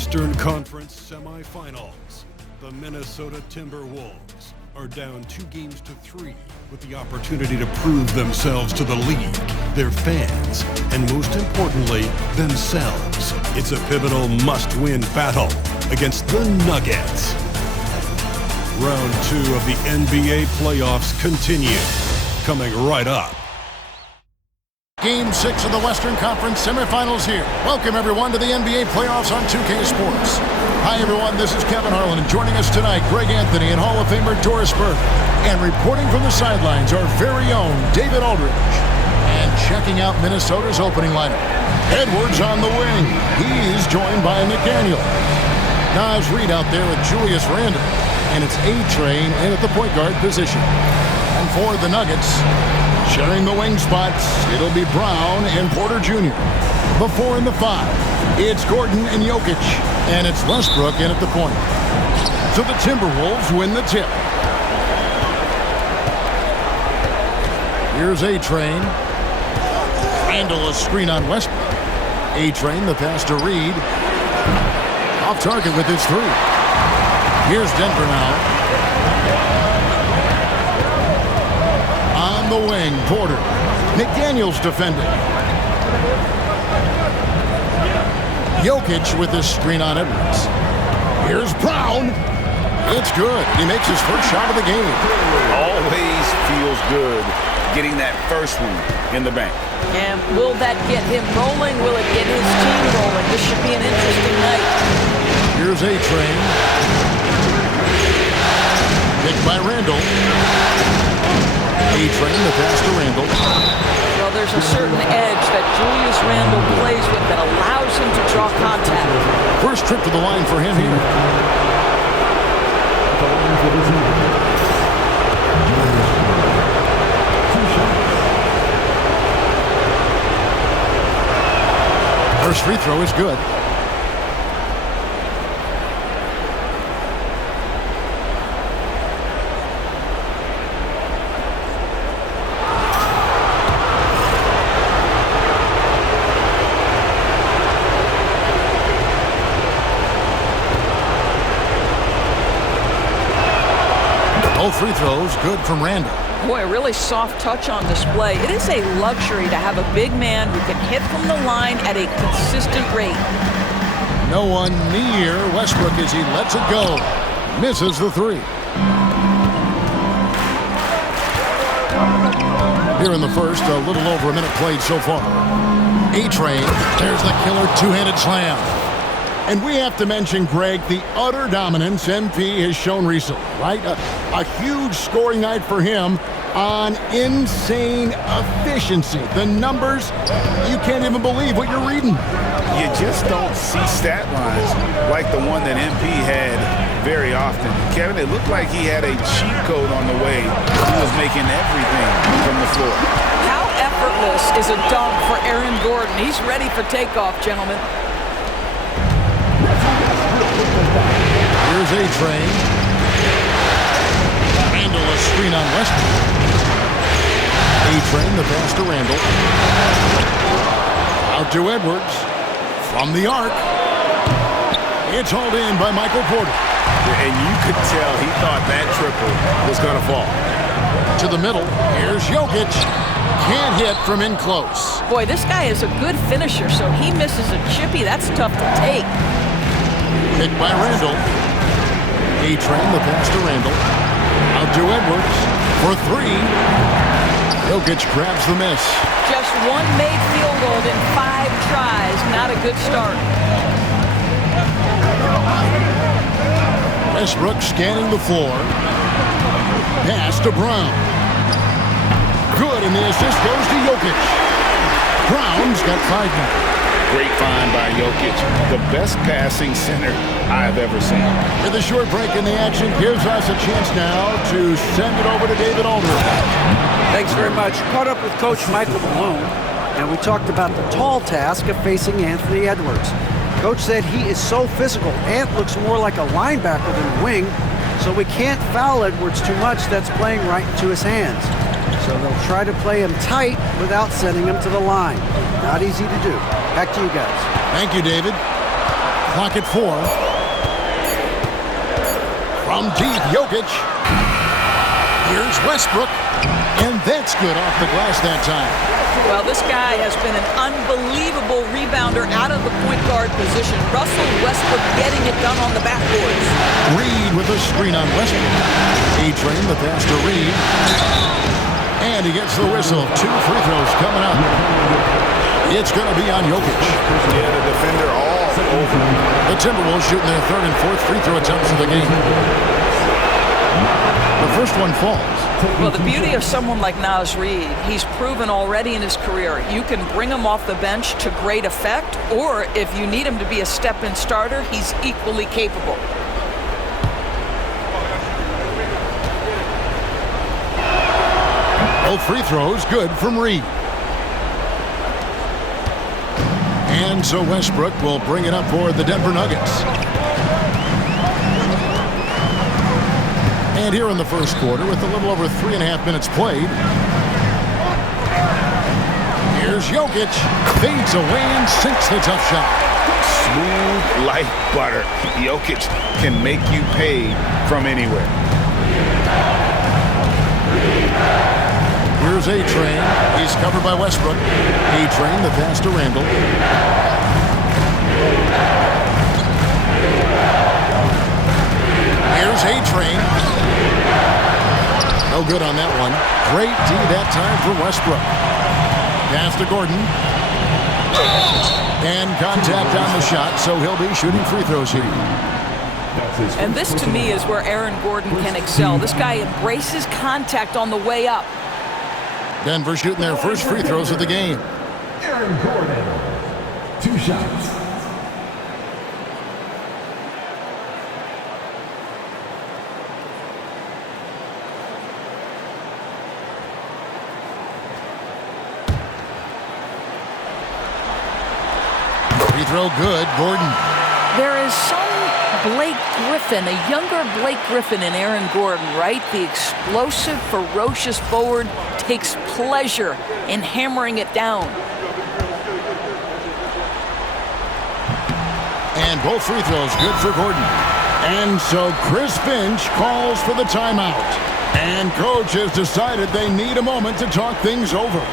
Western Conference semifinals. The Minnesota Timberwolves are down 2-3 with the opportunity to prove themselves to the league, their fans, and most importantly, themselves. It's a pivotal must-win battle against the Nuggets. Round 2 of the NBA playoffs continue, coming right up. Game 6 of the Western Conference semifinals here. Welcome, everyone, to the NBA playoffs on 2K Sports. Hi, everyone. This is Kevin Harlan, and joining us tonight, Greg Anthony and Hall of Famer Doris Burke. And reporting from the sidelines, our very own David Aldridge. And checking out Minnesota's opening lineup, Edwards on the wing. He's joined by McDaniel. Naz Reid out there with Julius Randle. And it's ATrain in at the point guard position. And for the Nuggets, sharing the wing spots, it'll be Brown and Porter Jr. The 4 and the 5, it's Gordon and Jokic. And it's Westbrook in at the point. So the Timberwolves win the tip. Here's ATrain. Randle a screen on Westbrook. ATrain, the pass to Reid. Off target with his 3. Here's Denver now. On the wing, Porter. McDaniel's defending. Jokic with his screen on Edwards. Here's Brown. It's good. He makes his first shot of the game. Always feels good getting that first one in the bank. And will that get him rolling? Will it get his team rolling? This should be an interesting night. Here's ATrain. Picked by Randle. ATrain, the pass to Randle. Well, there's a certain edge that Julius Randle plays with that allows him to draw contact. First trip to the line for him here. First free throw is good. Both free throws good from Randle. Boy, a really soft touch on display. It is a luxury to have a big man who can hit from the line at a consistent rate. No one near Westbrook as he lets it go. Misses the 3. Here in the first, a little over a minute played so far. ATrain, there's the killer two-handed slam. And we have to mention, Greg, the utter dominance MP has shown recently, right? A huge scoring night for him on insane efficiency. The numbers, you can't even believe what you're reading. You just don't see stat lines like the one that MP had very often. Kevin, it looked like he had a cheat code on the way. He was making everything from the floor. How effortless is a dunk for Aaron Gordon? He's ready for takeoff, gentlemen. Here's ATrain. Randle a screen on Westbrook. ATrain, the pass to Randle. Out to Edwards. From the arc. It's hauled in by Michael Porter. And you could tell he thought that triple was going to fall. To the middle. Here's Jokic. Can't hit from in close. Boy, this guy is a good finisher, so he misses a chippy. That's tough to take. Picked by Randle. ATrain, the pass to Randle. Out to Edwards for 3. Jokic grabs the miss. Just one made field goal in 5 tries. Not a good start. Westbrook scanning the floor. Pass to Brown. Good, and the assist goes to Jokic. Brown's got 5 now. Great find by Jokic. The best passing center I've ever seen. With a short break in the action, gives us a chance now to send it over to David Aldridge. Thanks very much. Caught up with Coach Michael Malone, and we talked about the tall task of facing Anthony Edwards. Coach said he is so physical. Ant looks more like a linebacker than a wing, so we can't foul Edwards too much. That's playing right into his hands. So they'll try to play him tight without sending him to the line. Not easy to do. Back to you guys. Thank you, David. Clock at 4. From deep, Jokic. Here's Westbrook. And that's good off the glass that time. Well, this guy has been an unbelievable rebounder out of the point guard position. Russell Westbrook getting it done on the backboards. Reed with a screen on Westbrook. ATrain the pass to Reed. And he gets the whistle. 2 free throws coming up. It's going to be on Jokic. Yeah, the defender all over. The Timberwolves shooting their 3rd and 4th free throw attempts of the game. The first one falls. Well, the beauty of someone like Naz Reid, he's proven already in his career, you can bring him off the bench to great effect, or if you need him to be a step-in starter, he's equally capable. Both free throws good from Reed. And so Westbrook will bring it up for the Denver Nuggets. And here in the first quarter, with a little over 3.5 minutes played, here's Jokic. Fades away and sinks the tough shot. Smooth like butter. Jokic can make you pay from anywhere. Here's ATrain. He's covered by Westbrook. ATrain, the pass to Randall. Here's ATrain. No good on that one. Great D that time for Westbrook. Pass to Gordon. And contact on the shot, so he'll be shooting free throws here. And this, to me, is where Aaron Gordon can excel. This guy embraces contact on the way up. Denver shooting their first free throws of the game. Aaron Gordon. 2 shots. Free throw good, Gordon. There is some Blake Griffin, a younger Blake Griffin in Aaron Gordon, right? The explosive, ferocious forward takes pleasure in hammering it down. And both free throws good for Gordon. And so Chris Finch calls for the timeout. And coach has decided they need a moment to talk things over.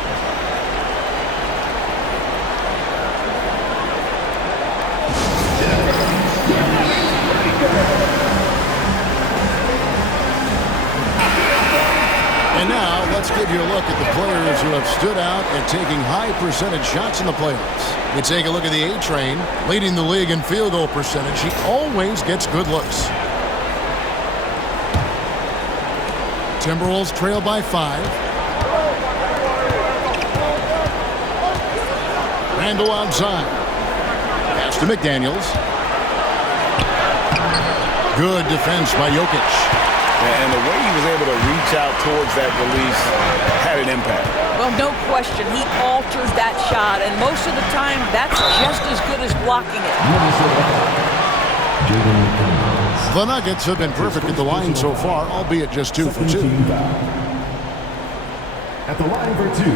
And now, let's give you a look at the players who have stood out and taking high percentage shots in the playoffs. We take a look at the ATrain, leading the league in field goal percentage. He always gets good looks. Timberwolves trail by 5. Randall outside. Pass to McDaniels. Good defense by Jokic. And the way he was able to reach out towards that release had an impact. Well, no question. He altered that shot, and most of the time, that's just as good as blocking it. The Nuggets have been perfect at the line so far, albeit just 2 for 2. At the line for 2.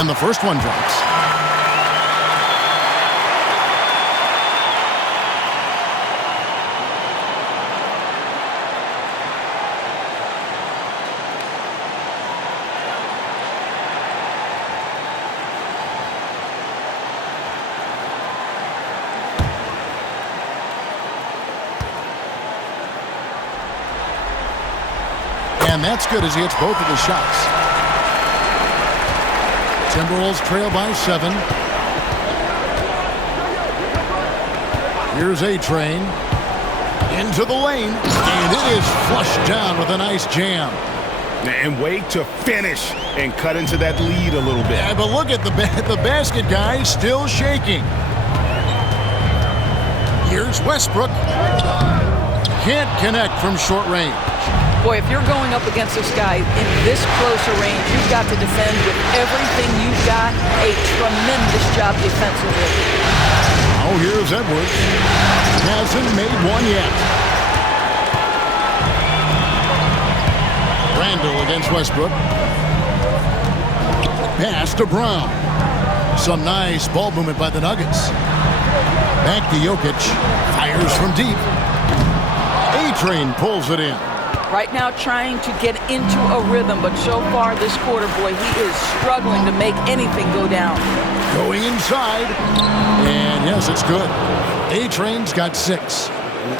And the first one drops. And that's good as he hits both of the shots. Timberwolves trail by 7. Here's ATrain. Into the lane. And it is flushed down with a nice jam. And wait to finish and cut into that lead a little bit. Yeah, but look at the basket guy still shaking. Here's Westbrook. Can't connect from short range. Boy, if you're going up against this guy in this close a range, you've got to defend with everything you've got. A tremendous job defensively. Now here's Edwards. Hasn't made one yet. Randall against Westbrook. Pass to Brown. Some nice ball movement by the Nuggets. Back to Jokic. Fires from deep. ATrain pulls it in. Right now trying to get into a rhythm, but so far this quarter, boy, he is struggling to make anything go down. Going inside. And yes, it's good. ATrain's got 6.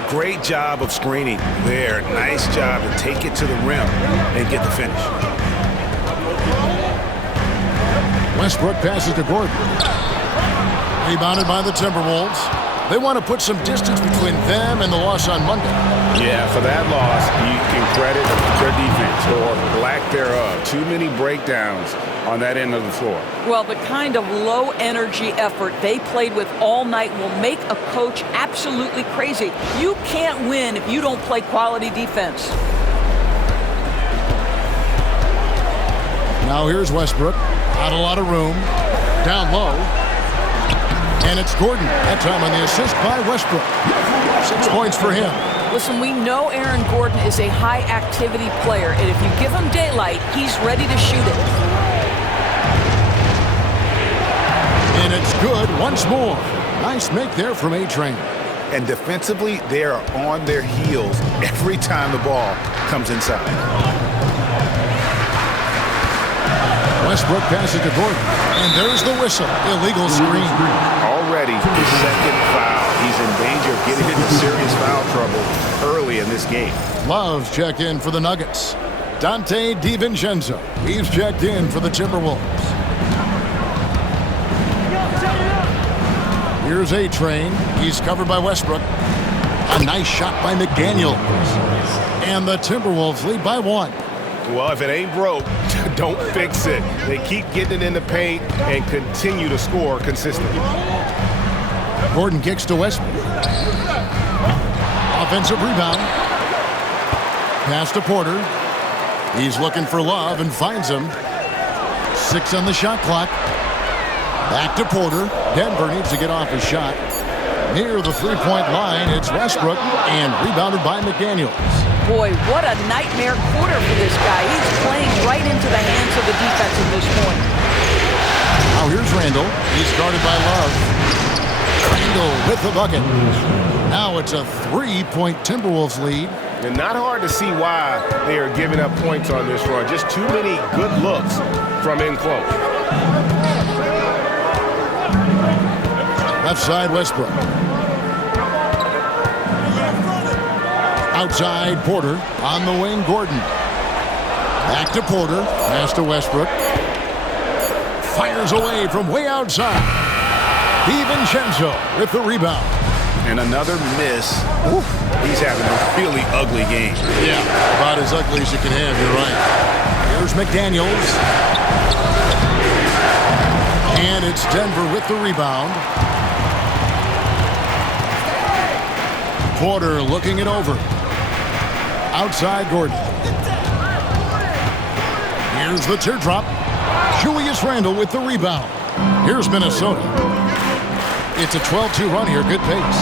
Great job of screening there. Nice job to take it to the rim and get the finish. Westbrook passes to Gordon. Rebounded by the Timberwolves. They want to put some distance between them and the loss on Monday. Yeah, for that loss, you can credit their defense or lack thereof. Too many breakdowns on that end of the floor. Well, the kind of low-energy effort they played with all night will make a coach absolutely crazy. You can't win if you don't play quality defense. Now here's Westbrook. Not a lot of room. Down low. And it's Gordon. That time on the assist by Westbrook. 6 points for him. Listen, we know Aaron Gordon is a high-activity player, and if you give him daylight, he's ready to shoot it. And it's good once more. Nice make there from ATrain. And defensively, they are on their heels every time the ball comes inside. Westbrook passes to Gordon. And there's the whistle. Illegal screen. Already his second foul. He's in danger of getting into serious foul trouble early in this game. Love's checked in for the Nuggets. Dante DiVincenzo. He's checked in for the Timberwolves. Here's ATrain. He's covered by Westbrook. A nice shot by McDaniel. And the Timberwolves lead by 1. Well, if it ain't broke, don't fix it. They keep getting it in the paint and continue to score consistently. Gordon kicks to Westbrook. Offensive rebound. Pass to Porter. He's looking for Love and finds him. 6 on the shot clock. Back to Porter. Denver needs to get off his shot. Near the three-point line, it's Westbrook and rebounded by McDaniels. Boy, what a nightmare quarter for this guy. He's playing right into the hands of the defense at this point. Now here's Randall. He's guarded by Love. Randall with the bucket. Now it's a 3-point Timberwolves lead. And not hard to see why they are giving up points on this run. Just too many good looks from in close. Left side, Westbrook. Outside, Porter. On the wing, Gordon. Back to Porter. Pass to Westbrook. Fires away from way outside. DiVincenzo with the rebound. And another miss. Oof. He's having a really ugly game. Yeah, about as ugly as you can have, you're right. Here's McDaniels. And it's Denver with the rebound. Porter looking it over. Outside Gordon. Here's the teardrop. Julius Randle with the rebound. Here's Minnesota. It's a 12-2 run here. Good pace.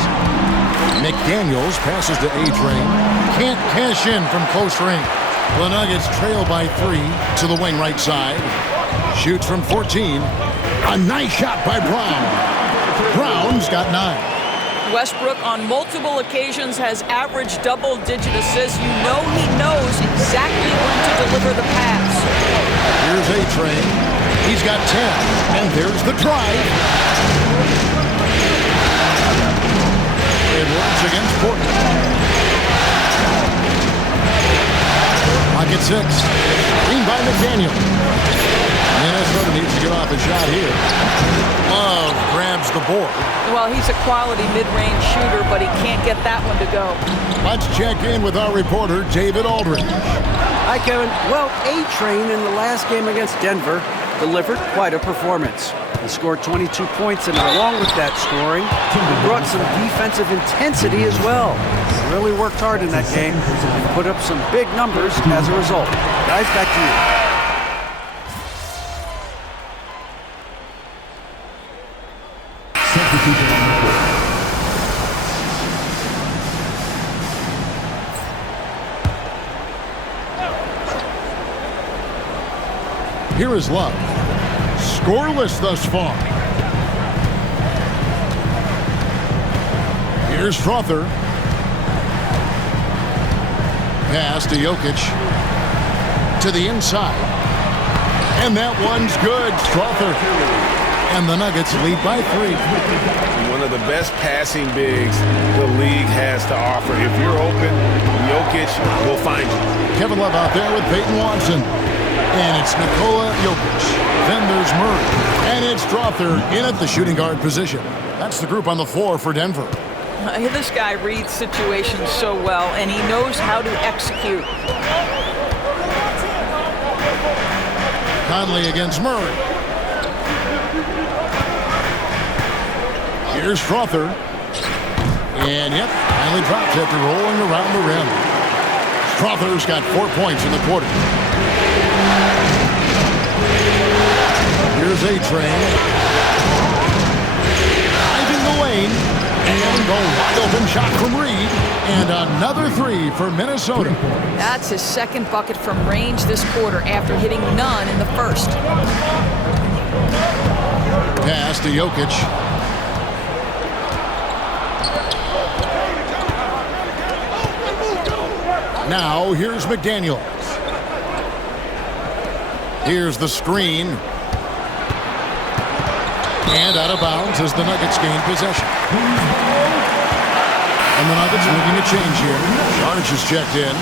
McDaniels passes to ATrain. Can't cash in from close range. The Nuggets trail by 3 to the wing right side. Shoots from 14. A nice shot by Brown. Brown's got 9. Westbrook on multiple occasions has averaged double-digit assists. You know he knows exactly when to deliver the pass. Here's ATrain. He's got 10. And there's the drive. Edwards against Porter. Pocket 6. Green by McDaniel. Minnesota needs to get off a shot here. Love grabs the board. Well, he's a quality mid-range shooter, but he can't get that one to go. Let's check in with our reporter, David Aldridge. Hi, Kevin. Well, ATrain in the last game against Denver delivered quite a performance. He scored 22 points, and along with that scoring, he brought some defensive intensity as well. Really worked hard in that game and put up some big numbers as a result. Guys, back to you. Substitution on the court. Here is Love. Scoreless thus far. Here's Strother. Pass to Jokic. To the inside. And that one's good. Strother. And the Nuggets lead by 3. One of the best passing bigs the league has to offer. If you're open, Jokic will find you. Kevin Love out there with Peyton Watson. And it's Nikola Jokic. Then there's Murray. And it's Strother in at the shooting guard position. That's the group on the floor for Denver. This guy reads situations so well, and he knows how to execute. Conley against Murray. Here's Strother. And yep, finally drops after rolling around the rim. Strother's got 4 points in the quarter. Here's ATrain. Driving the lane. And a wide open shot from Reed. And another 3 for Minnesota. That's his second bucket from range this quarter after hitting none in the first. Pass to Jokic. Now here's McDaniels. Here's the screen. And out of bounds as the Nuggets gain possession. And the Nuggets making a change here. Jokic is checked in.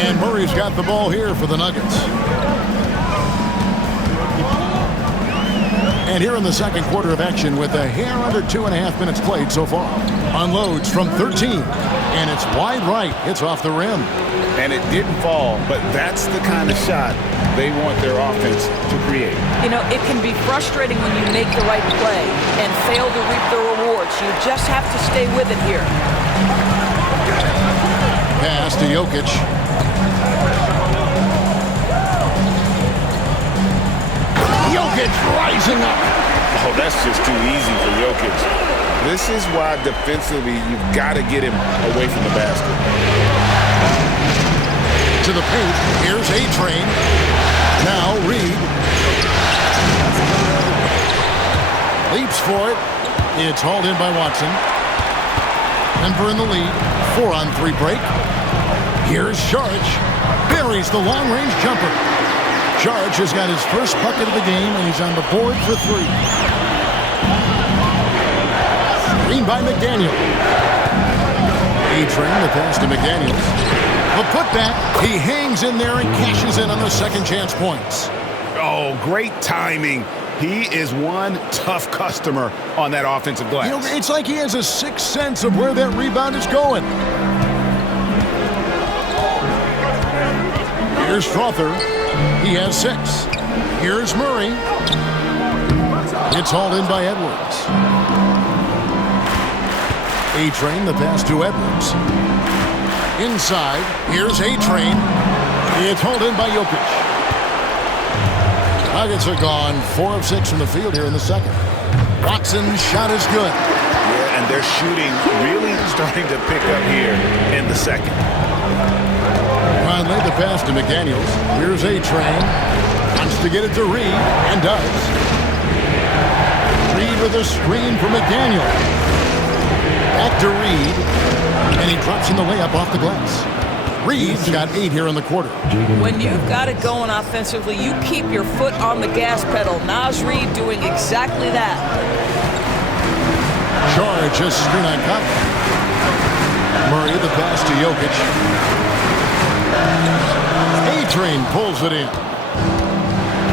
And Murray's got the ball here for the Nuggets. And here in the second quarter of action with a hair under 2.5 minutes played so far. Unloads from 13. And it's wide right. It's off the rim. And it didn't fall, but that's the kind of shot they want their offense to create. You know, it can be frustrating when you make the right play and fail to reap the rewards. You just have to stay with it here. Pass to Jokic. Jokic rising up. Oh, that's just too easy for Jokic. This is why defensively you've got to get him away from the basket. To the paint. Here's ATrain. Now Reed. Leaps for it. It's hauled in by Watson. Denver in the lead. 4-on-3 break. Here's Jokic. Buries the long-range jumper. Jokic has got his first bucket of the game, and he's on the board for 3. Screen by McDaniel. ATrain, the pass to McDaniels. The putback, he hangs in there and cashes in on the second chance points. Oh, great timing. He is one tough customer on that offensive glass. You know, it's like he has a sixth sense of where that rebound is going. Here's Strother. He has 6. Here's Murray. It's hauled in by Edwards. ATrain, the pass to Edwards. Inside, here's ATrain. It's hauled in by Jokic. Nuggets are gone 4 of 6 from the field here in the second. Watson's shot is good. Yeah, and their shooting really starting to pick up here in the second. Finally, the pass to McDaniels. Here's ATrain. Wants to get it to Reed, and does. Reed with a screen for McDaniel. Back to Reed, and he drops in the layup off the glass. Reed's got 8 here in the quarter. When you've got it going offensively, you keep your foot on the gas pedal. Naz Reid doing exactly that. George is screen on cut. Murray the pass to Jokic. ATrain pulls it in.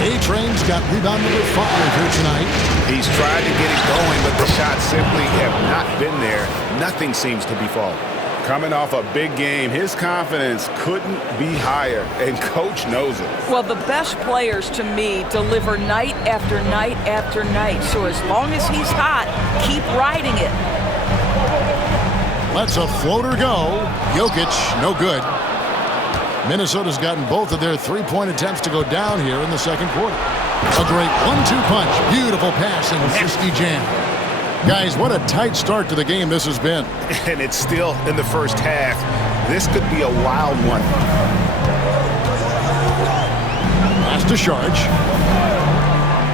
ATrain's got rebound number 5 here tonight. He's tried to get it going, but the shots simply have not been there. Nothing seems to be falling. Coming off a big game, his confidence couldn't be higher, and Coach knows it. Well, the best players, to me, deliver night after night after night. So as long as he's hot, keep riding it. Lets a floater go. Jokic, no good. Minnesota's gotten both of their three-point attempts to go down here in the second quarter. A great 1-2 punch. Beautiful pass and nasty jam. Guys, what a tight start to the game this has been. And it's still in the first half. This could be a wild one. Pass to Sharge.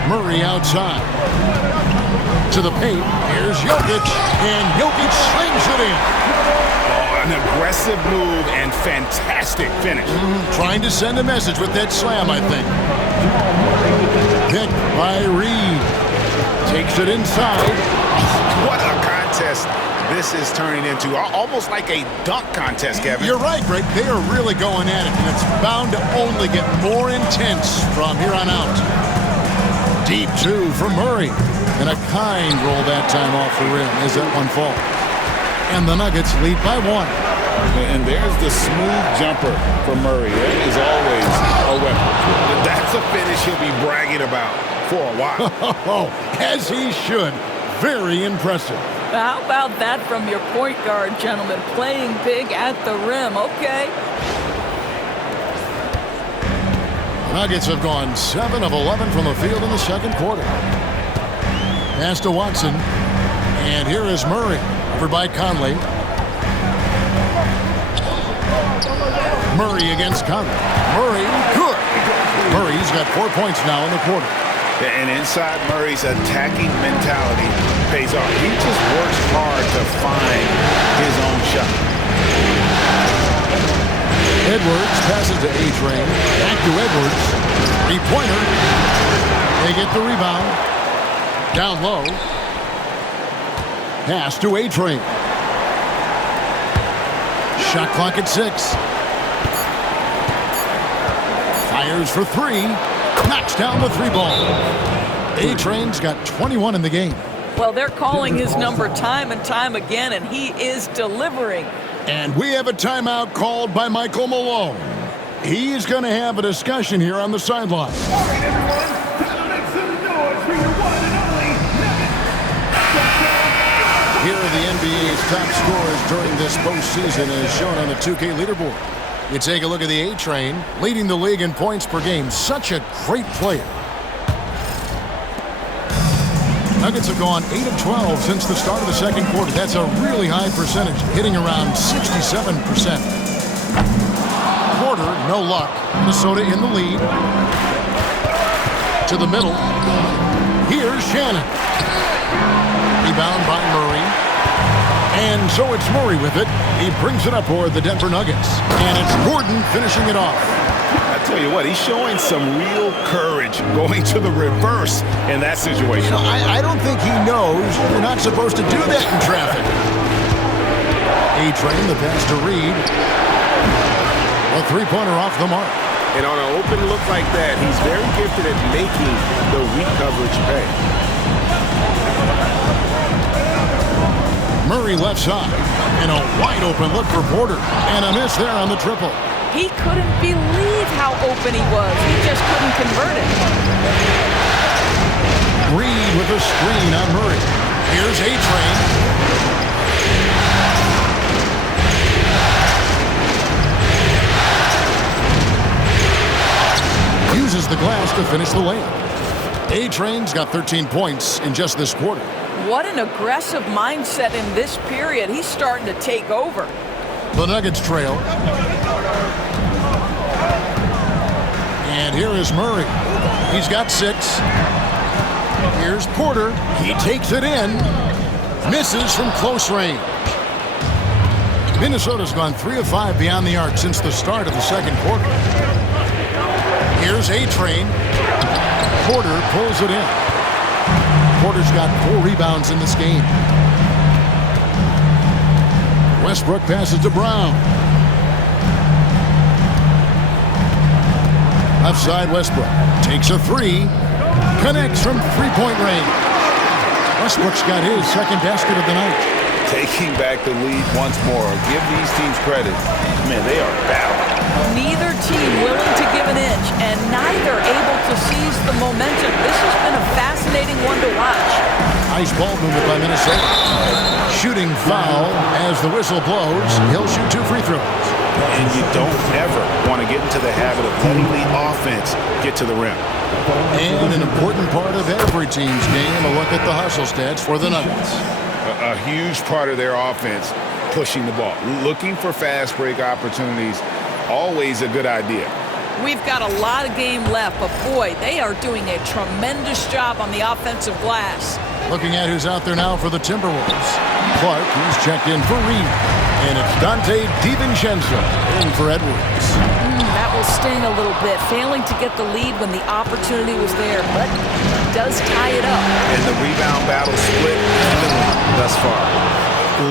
Murray outside. To the paint. Here's Jokic. And Jokic slings it in. Oh, an aggressive move and fantastic finish. Trying to send a message with that slam, I think. Picked by Reed. Takes it inside. What a contest this is turning into. Almost like a dunk contest, Kevin. You're right, Greg. They are really going at it, and it's bound to only get more intense from here on out. Deep two from Murray. And a kind roll that time off the rim as that one falls. And the Nuggets lead by 1. And there's the smooth jumper from Murray. That is always a weapon. That's a finish he'll be bragging about for a while. As he should. Very impressive. How about that from your point guard, gentlemen? Playing big at the rim. Okay. The Nuggets have gone 7 of 11 from the field in the second quarter. Pass to Watson. And here is Murray. Over by Conley. Murray against Conley. Murray, good. Murray's got 4 points now in the quarter. And inside Murray's attacking mentality pays off. He just works hard to find his own shot. Edwards passes to ATrain. Back to Edwards. Three-pointer. They get the rebound. Down low. Pass to ATrain. Shot clock at 6. Fires for 3. Knocks down the 3 ball. ATrain's got 21 in the game. Well, they're calling his number time and time again, and he is delivering. And we have a timeout called by Michael Malone. He's going to have a discussion here on the sideline. All right, everyone, time to make some noise for your one and only Nuggets. Here are the NBA's top scorers during this postseason as shown on the 2K leaderboard. You take a look at the ATrain, leading the league in points per game. Such a great player. Nuggets have gone 8 of 12 since the start of the second quarter. That's a really high percentage, hitting around 67%. Quarter, no luck. Minnesota in the lead. To the middle. Here's Shannon. Rebound by Murray. And so it's Murray with it. He brings it up for the Denver Nuggets. And it's Gordon finishing it off. I tell you what, he's showing some real courage going to the reverse in that situation. I don't think he knows you're not supposed to do that in traffic. ATrain, the pass to Reed. A three-pointer off the mark. And on an open look like that, he's very gifted at making the weak coverage pay. Murray left side. And a wide open look for Porter. And a miss there on the triple. He couldn't believe how open he was. He just couldn't convert it. Reed with a screen on Murray. Here's ATrain. Uses the glass to finish the layup. ATrain's got 13 points in just this quarter. What an aggressive mindset in this period. He's starting to take over. The Nuggets trail. And here is Murray. He's got 6. Here's Porter. He takes it in. Misses from close range. Minnesota's gone 3 of 5 beyond the arc since the start of the second quarter. Here's ATrain. Porter pulls it in. Porter's got 4 rebounds in this game. Westbrook passes to Brown. Left side Westbrook takes a 3. Connects from three-point range. Westbrook's got his second basket of the night. Taking back the lead once more. Give these teams credit. Man, they are battling. Neither team willing to give an inch, and neither able to seize the momentum. This has been a fascinating one to watch. Nice ball movement by Minnesota. Shooting foul as the whistle blows. He'll shoot 2 free throws. And you don't ever want to get into the habit of letting the offense get to the rim. And an important part of every team's game. A look at the hustle stats for the Nuggets. A huge part of their offense, pushing the ball. Looking for fast break opportunities, always a good idea. We've got a lot of game left, but boy, they are doing a tremendous job on the offensive glass. Looking at who's out there now for the Timberwolves. Clark, who's checked in for Reed. And it's Dante DiVincenzo in for Edwards. That will sting a little bit, failing to get the lead when the opportunity was there, but he does tie it up. And the rebound battle split thus far.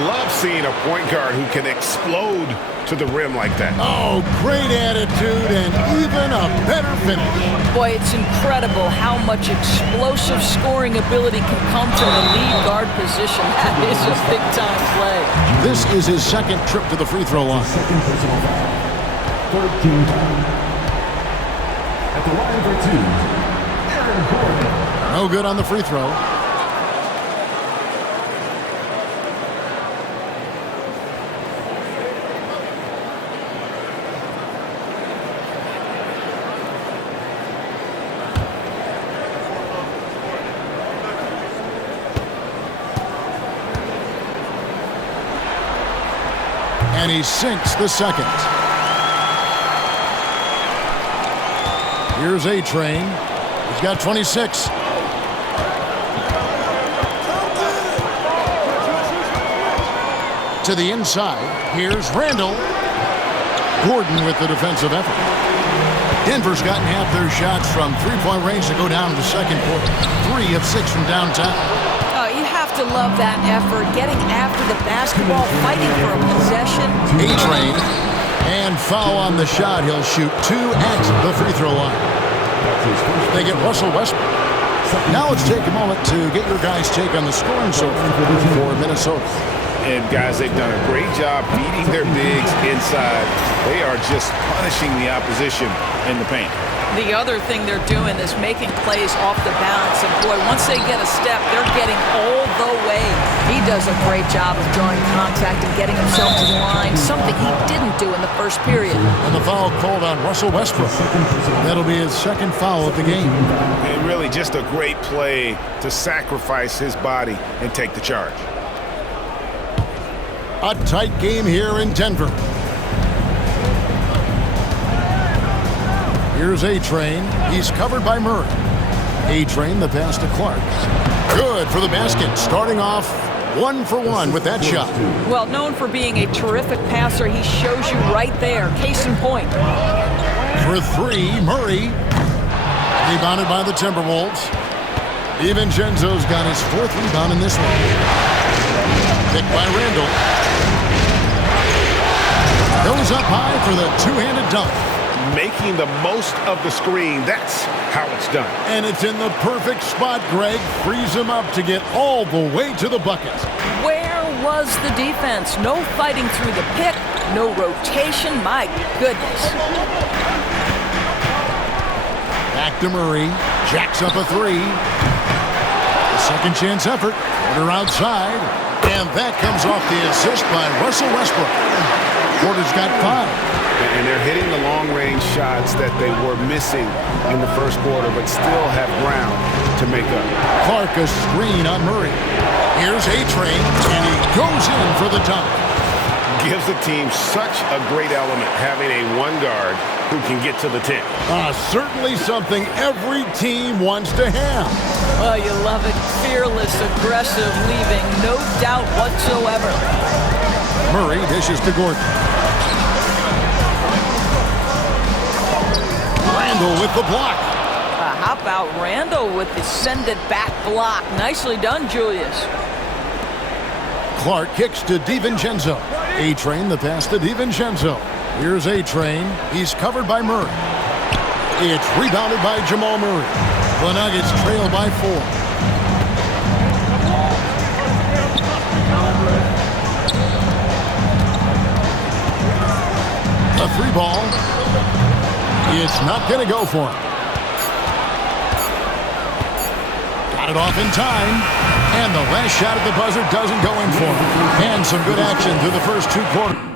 Love seeing a point guard who can explode to the rim like that. Oh, great attitude and even a better finish. Boy, it's incredible how much explosive scoring ability can come from the lead guard position. That is a big-time play. This is his second trip to the free throw line. Third team foul. At the line for two, Aaron Gordon. No good on the free throw. And he sinks the second. Here's ATrain. He's got 26. To the inside. Here's Randall. Gordon with the defensive effort. Denver's gotten half their shots from three-point range to go down in the second quarter. 3 of 6 from downtown. You have to love that effort, getting after the basketball, fighting for a possession. ATrain. And foul on the shot. He'll shoot 2 at the free throw line. They get Russell Westbrook. Now let's take a moment to get your guys' take on the scoring so far for Minnesota. And guys, they've done a great job beating their bigs inside. They are just punishing the opposition in the paint. The other thing they're doing is making plays off the bounce. And boy, once they get a step, they're getting all the way. He does a great job of drawing contact and getting himself to the line, something he didn't do in the first period. And the foul called on Russell Westbrook. That'll be his second foul of the game. And really just a great play to sacrifice his body and take the charge. A tight game here in Denver. Here's ATrain. He's covered by Murray. ATrain, the pass to Clark. Good for the basket. Starting off 1 for 1 with that shot. Well, known for being a terrific passer, he shows you right there. Case in point. For 3, Murray. Rebounded by the Timberwolves. DiVincenzo's got his 4th rebound in this one. Picked by Randall. Goes up high for the two-handed dunk. Making the most of the screen. That's how it's done. And it's in the perfect spot, Greg. Frees him up to get all the way to the bucket. Where was the defense? No fighting through the pick, no rotation. My goodness. Back to Murray. Jacks up a 3. A second chance effort. Porter outside. And that comes off the assist by Russell Westbrook. Porter's got 5. And they're hitting the long-range shots that they were missing in the first quarter, but still have ground to make up. Clark a screen on Murray. Here's ATrain, and he goes in for the dunk. Gives the team such a great element having a one guard who can get to the 10. Certainly something every team wants to have. Oh, you love it. Fearless, aggressive, leaving no doubt whatsoever. Murray dishes to Gordon. Randall with the block. How about Randall with the send-it-back block? Nicely done, Julius. Clark kicks to DiVincenzo. ATrain, the pass to DiVincenzo. Here's ATrain. He's covered by Murray. It's rebounded by Jamal Murray. The Nuggets trail by 4. A 3 ball. It's not going to go for him. Got it off in time. And the last shot at the buzzer doesn't go in for him. And some good action through the first 2 quarters.